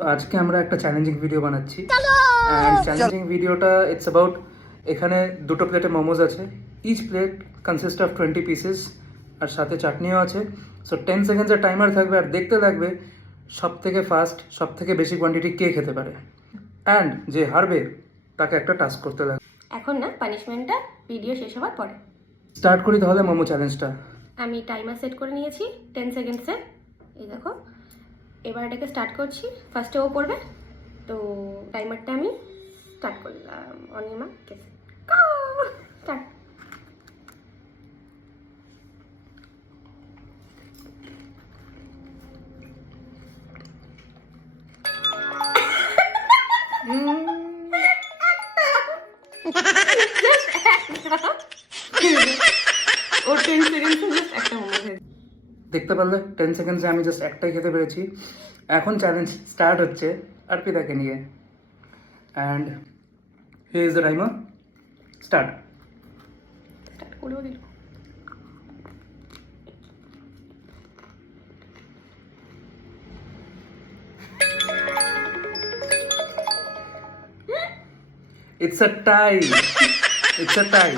তো আজকে আমরা একটা চ্যালেঞ্জিং ভিডিও বানাচ্ছি অ্যান্ড চ্যালেঞ্জিং ভিডিওটা ইটস অ্যাবাউট এখানে দুটো প্লেটে মোমোজ আছে। Each plate consist of 20 pieces আর সাথে চাটনিও আছে। সো 10 সেকেন্ডসের টাইমার থাকবে আর দেখতে থাকবে সব থেকে ফাস্ট সব থেকে বেশি কোয়ান্টিটি কে খেতে পারে, অ্যান্ড যে হারবে তাকে একটা টাস্ক করতে লাগবে। এখন না, পানিশমেন্টটা ভিডিও শেষ হওয়ার পরে। স্টার্ট করি তাহলে মোমো চ্যালেঞ্জটা। আমি টাইমার সেট করে নিয়েছি 10 সেকেন্ডসে। এই দেখো, এবার এটাকে স্টার্ট করছি। ফার্স্টে ও করবে, তো টাইমারটা আমি স্টার্ট করলাম। অনিমা কেস স্টার্ট। ও 10 সেকেন্ডসে জাস্ট একটা মোমো খেয়েছে। দেখতে পারলে 10 সেকেন্ডসে আমি জাস্ট একটাই খেতে পেরেছি। এখন চ্যালেঞ্জ স্টার্ট হচ্ছে অর্পিতাকে নিয়ে, and here is the timer start. Start করেও দিল। It's a tie. It's a tie.